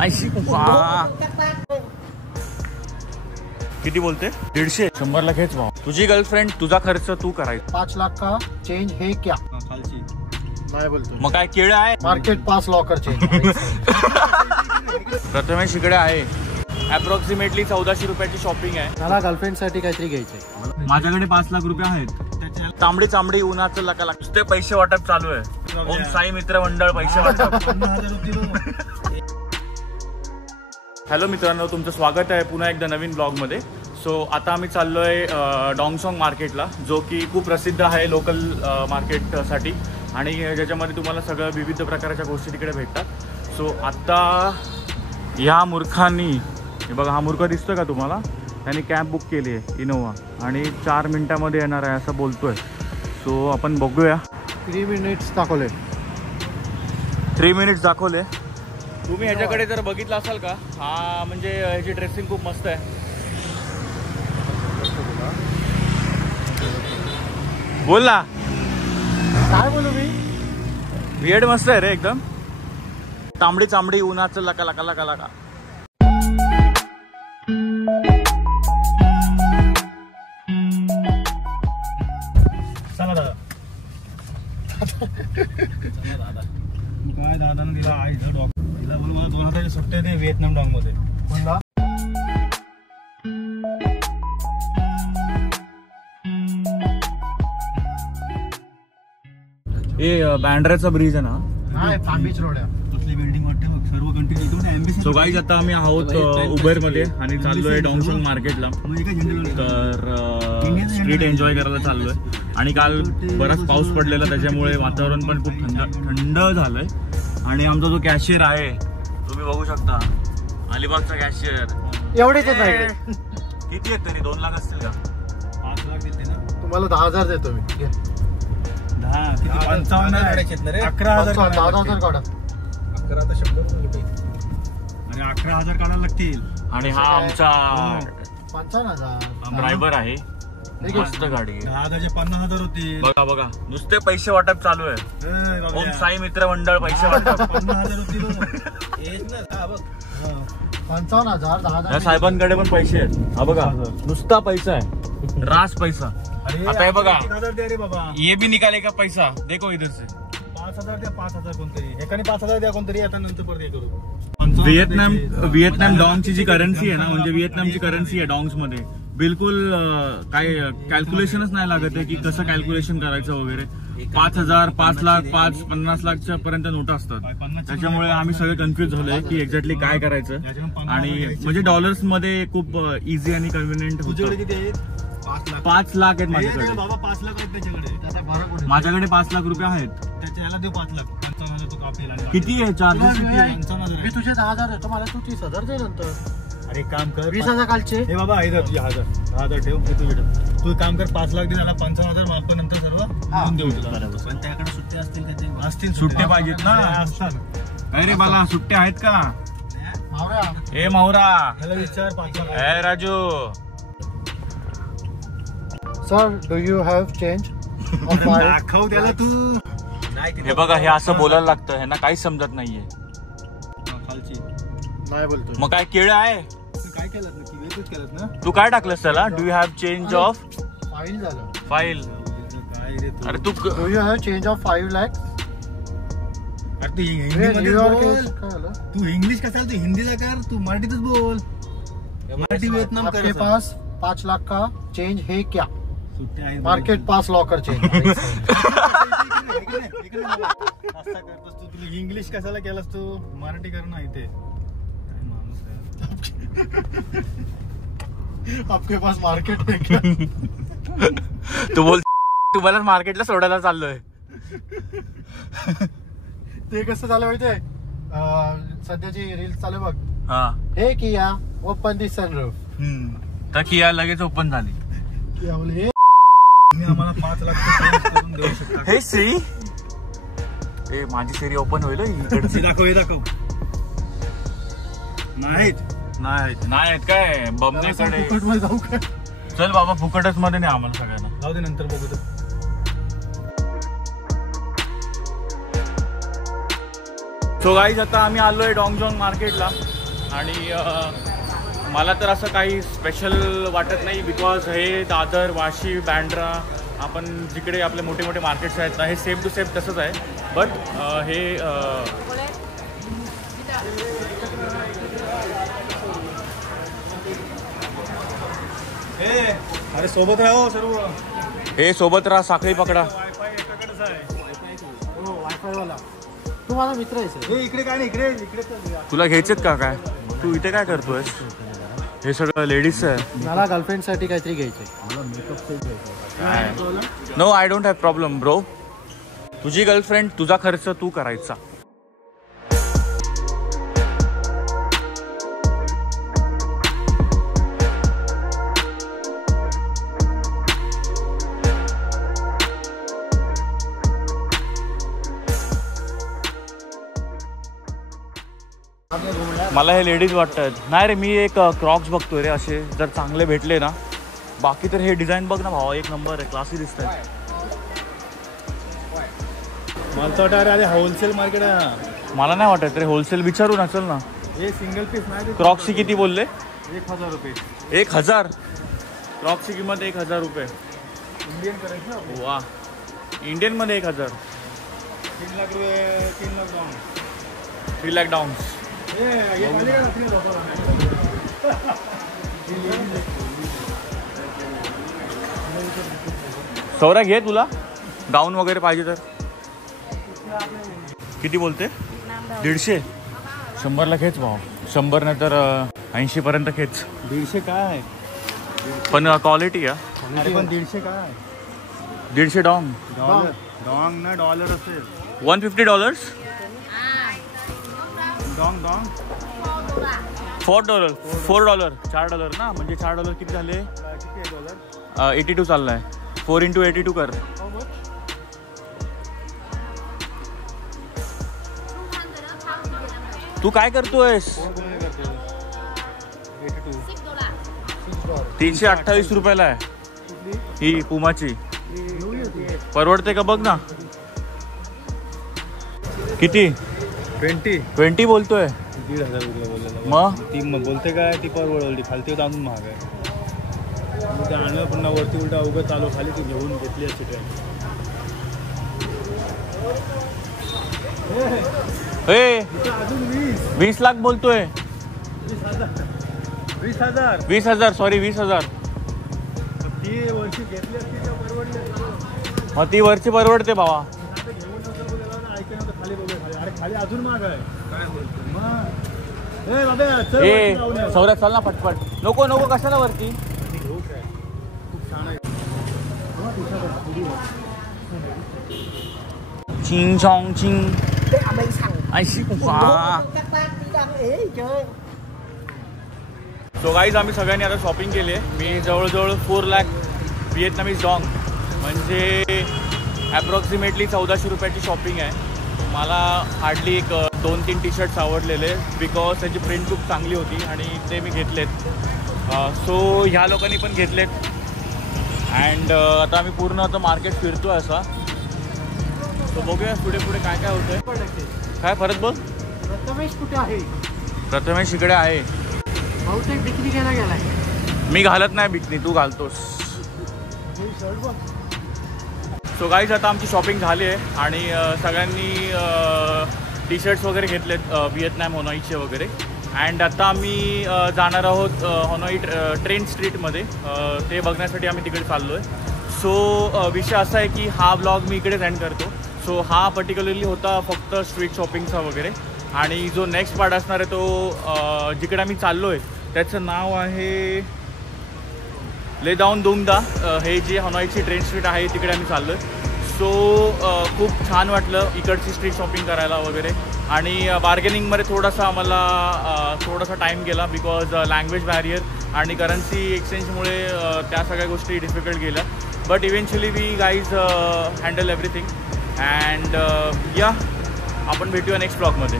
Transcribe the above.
80. किती बोलते? 150. 100ला घेच भाऊ. तुझी गर्लफ्रेंड, तुझा खर्च तू करायचा. 5 लाख का चेंज है क्या? खालची नाही बोलतो. मग काय केळ आहे? Market pass locker change. Prathamesh इकडे आहे. अप्रॉक्सिमेटली 1400 रुपयाची शॉपिंग आहे. मला गर्लफ्रेंड साठी काहीतरी घ्यायचंय. माझ्याकडे 5 लाख रुपये आहेत. तांबडी चांबडी उन्हाचं लका नुसते पैसे वाटप चालू आहे. ओम साई मित्र मंडळ पैसे वाटप. हॅलो मित्रांनो, तुमचं स्वागत आहे पुन्हा एकदा नवीन ब्लॉगमध्ये. सो आता आम्ही चाललोय डॉंगसॉंग मार्केटला, जो की खूप प्रसिद्ध आहे लोकल मार्केटसाठी आणि ज्याच्यामध्ये तुम्हाला सगळं विविध प्रकारच्या गोष्टी तिकडे भेटतात. सो आत्ता ह्या मूर्खांनी, हे बघा हा मूर्ख दिसतोय का तुम्हाला, त्यांनी कॅब बुक केली आहे इनोवा आणि 4 मिनिटामध्ये येणार आहे असं बोलतोय. सो आपण बघूया. 3 मिनिट्स दाखवले. 3 मिनिट्स दाखवले. तुम्ही ह्याच्याकडे जर बघितलं असाल का, हा म्हणजे ह्याची ड्रेसिंग खूप मस्त आहे. बोल ना. काय बोलू मी? वियर्ड मस्त आहे रे एकदम. तांबडी चांबडी उन्हाचं लका लका लका लका. चला दादा. काय दादाने दिला आहे डॉग. तिला बोल मला 2000 सुट्टे दे व्हिएतनाम डॉग मध्ये. बोलला हे बँड्राचा ब्रिज आहे ना. नाही, पाम बीच रोड आहे. कसली बिल्डिंग वाटते बघ, सर्व कंट्री इथून एम्बेसी. सो गाईज आता आम्ही आहोत उबेर मध्ये आणि चाललोय डॉंगसॉंग मार्केटला. तर स्ट्रीट एन्जॉय करायला चाललोय. आणि काल बराच पाऊस पडलेला, त्याच्यामुळे वातावरण पण खूप थंड झालंय. आणि आमचा जो कॅशियर आहे तुम्ही बघू शकता, अलिबागचा कॅशियर. एवढेच आहेत माझ्याकडे. किती आहेत तरी? 2 लाख असतील का? 5 लाख देते ना. तुम्हाला 10,000 देतो मी. 10 किती? 55 काढायचे रे. 11,000 10,000 काढा. 11 तर 100 रुपये. अरे 11,000 काढायला लागतील. आणि हा आमचा 55,000 ड्रायव्हर आहे. मस्त गाडी. 10,000चे 50,000 होतील. बघा बघा नुसते पैसे वाटप चालू आहे. ओम साई मित्र मंडळ पैसे वाटप. 50,000 होतील. हेच ना. हा बघ. 55,000. 10,000 या साहेबांकडे पण पैसे आहेत. हा बघा नुसता पैसा आहे, रास पैसा. आता हे बघा, 1,000 द्या रे बाबा. ये भी निकाले का पैसा देखो इधर से. 5,000 द्या. 5,000 कोणतरी एकाने 5,000 द्या कोणतरी. आता नंतर परत हे करू. व्हिएतनाम डॉंगची जी करन्सी आहे ना, म्हणजे व्हिएतनामची करन्सी आहे डॉंग्स मध्ये, बिलकुल काय कॅल्क्युलेशनच नाही लागत आहे की कसं कॅल्क्युलेशन करायचं वगैरे. 5,000, 5 लाख, 50 लाखच्या पर्यंत नोटा असतात. त्याच्यामुळे आम्ही सगळे कन्फ्युज झालोय की एक्झॅक्टली काय करायचं. आणि म्हणजे डॉलर्स मध्ये खूप इझी आणि कन्व्हिनियंट होतं. 5 लाख आहेत माझ्याकडे. बाबा 5 लाख आहेत त्याच्याकडे. माझ्याकडे 5 लाख रुपये आहेत. त्याच्याला देऊ 5 लाख. 55,000 तो कापेल. किती आहे चार्जेस? मी तुझे 10,000 देतो, मला तू 30,000 दे नंतर. अरे काम कर. 20,000 कालचे. हे बाबा आहे तुझे 10,000 ठेव. हे तुझे ठेव. तू काम कर. 5 लाख दे त्याला. 55,000 आपण नंतर सर्व देऊ तुला. पण त्याकडे सुट्टे असतील का? ते असतील. सुट्टे पाहिजेत ना. अरे मला सुट्टे आहेत का? मावरा. ए मावरा, ह्याला विचार. 5 लाख. ए Raju. Sir, do you have change? दाखव त्याला तू. हे बघा, हे असं बोलायला लागतं, ह्यांना काहीच समजत नाहीये. खालची नाही बोलतो. मग काय केळ आहे? काय केलं नक्की? वेगळंच केलं ना. तू काय टाकलंस त्याला? Do you have change of file झालं. फाईल? काय रे तू? अरे तू do you have change of 5 lakhs? अरे तू हिंदी बोल. तू इंग्लिश कशाला? तू हिंदीचा कर. तू मराठीतच बोल. मराठी व्हिएतनाम कर. आपके पास 5 लाख का चेंज है क्या? सुट्टे आहे. Market pass locker change. तुला इंग्लिश कशाला केलास तू? मराठी कर ना इथे. काय माणूस आहे. आपके पास मार्केट है क्या? तू बोल. तुम्हाला मार्केटला सोडायला चाललोय. ते कसं झालं माहितीये? सध्याची रील्स चालू बघ. हा, हे किया ओपन दी सनरूफ. तर किया लगेच ओपन झाली. किया बोले आम्हाला 5 लाख करून देऊ शकता. हे सी, ए माझी सेरी ओपन होईल इकडची. दाखव. हे दाखव. नाहीत काय बमनेकडे. फुकट मध्ये जाऊ काय? चल बाबा, फुकटच मध्ये नाही आम्हाला सगळ्यांना. जाऊ दे, नंतर बघू. सो गाईज आता आम्ही आलो आहे डॉंगजॉंग मार्केटला आणि मला तर असं काही स्पेशल वाटत नाही बिकॉज हे दादर, वाशी, बँड्रा आपण जिकडे आपले मोठे मोठे मार्केट्स आहेत ना हे सेम टू सेम तसंच आहे. बट हे अरे सोबत राहा सर्व. हे सोबत राहा, साखळी पकडा. वायफाय वाला तू माझा मित्र आहे सर. इकडे काय नाही, इकडे तुला घ्यायचेत का काय? तू इथे काय करतोय? हे सगळं लेडीजचं आहे. मला गर्लफ्रेंडसाठी काहीतरी घ्यायचंय. मला मेकअप सेट घ्यायचा. No I don't have problem bro. तुझी गर्लफ्रेंड, तुझा खर्च तू करायचा. मला हे लेडीज वाटतात. नाही रे, मी एक क्रॉक्स बघतोय रे असे, जर चांगले भेटले ना. बाकी तर हे डिझाईन बघ ना भावा, एक नंबर आहे, क्लासी दिसत आहे. मला तर वाटतं अरे होलसेल मार्केट आहे. मला नाही वाटत रे, होलसेल विचारू ना. चल ना. हे सिंगल पीस नाही. क्रॉक्सची किती बोलले? 1000 रुपये. 1000? क्रॉक्सची किंमत 1000 रुपये. इंडियन करायचं. वा, इंडियनमध्ये 1000. 3 लाख रुपये. 3 लाख डाऊन. 3 लाख डाऊन. सौरा घे, तुला गाऊन वगैरे पाहिजे तर. किती बोलते? 150. 100ला खेच भाऊ. 100 नाही तर 80 पर्यंत खेच. 150 काय? पण क्वालिटी आहे. अरे पण 150 काय? 150 डॉंग. डॉंग ना डॉलर असेल. $150. डॉंग $4. $4. $4 ना, म्हणजे $4 किती झाले? $82. 82 चाललाय. 4 × 82 कर. तू काय करतोयस? 328 रुपयाला आहे ही पुमाची. परवडते का बघ ना. किती? 20 बोलतोय. 1,500 रुपये बोललेलं. मग ती बोलते काय, ती परवडली. खालती होतं अजून महाग आहे. ते आणलं पुन्हा वरती उलटा उभं चालू, खाली ती घेऊन घेतली असते ट्रेन. हे अजून 20 लाख बोलतोय. 20,000. 20,000 सॉरी 20,000. ती वर्षी घेतली असती तर परवडली. मग ती वरची परवडते भावा. खाली बघूया. अरे खाली अजून महाग आहे. ए सौरभ चल ना पटपट. नको नको, कशाला वरती. चिंग चॉंग चिंग. सो गाईज आम्ही सगळ्यांनी आता शॉपिंग केली आहे. मी जवळजवळ 4 लाख व्हिएतनामीज डॉंग, म्हणजे ॲप्रॉक्सिमेटली 1400 रुपयाची शॉपिंग आहे. मला हार्डली एक 2-3 टी शर्ट्स आवडलेले बिकॉज त्याची प्रिंट खूप चांगली होती आणि ते मी घेतलेत. सो ह्या लोकांनी पण घेतलेत. अँड आता आम्ही पूर्ण आता मार्केट फिरतो आहे असा. सो बघूया पुढे पुढे काय काय होतंय. काय परत बघ. प्रथमेश कुठे आहे? प्रथमेश इकडे आहे. बहुतेक बिकनी घ्यायला गेलाय. मी घालत नाही बिकनी, तू घालतोस. सो गाईज आता आमची शॉपिंग झाली आहे आणि सगळ्यांनी टी शर्ट्स वगैरे घेतलेत व्हिएतनाम होनोईचे वगैरे. अँड आता आम्ही जाणार आहोत होनोई ट्रेन स्ट्रीटमध्ये. ते बघण्यासाठी आम्ही तिकडे चाललो आहे. सो विषय असा आहे की हा ब्लॉग मी इकडेच एंड करतो. सो हा पर्टिक्युलरली होता फक्त स्ट्रीट शॉपिंगचा वगैरे. आणि जो नेक्स्ट पार्ट असणार आहे तो जिकडे आम्ही चाललो आहे त्याचं नाव आहे लेदाऊन दुंगदा. हे जे हनोईची ट्रेन स्ट्रीट आहे तिकडे आम्ही चाललो आहे. सो खूप छान वाटलं इकडची स्ट्रीट शॉपिंग करायला वगैरे. आणि बार्गेनिंगमध्ये थोडासा आम्हाला थोडासा टाईम गेला बिकॉज लँग्वेज बॅरियर आणि करन्सी एक्सचेंजमुळे त्या सगळ्या गोष्टी डिफिकल्ट गेल्या. But eventually we guys handle everything. And या आपण भेटूया नेक्स्ट ब्लॉगमध्ये.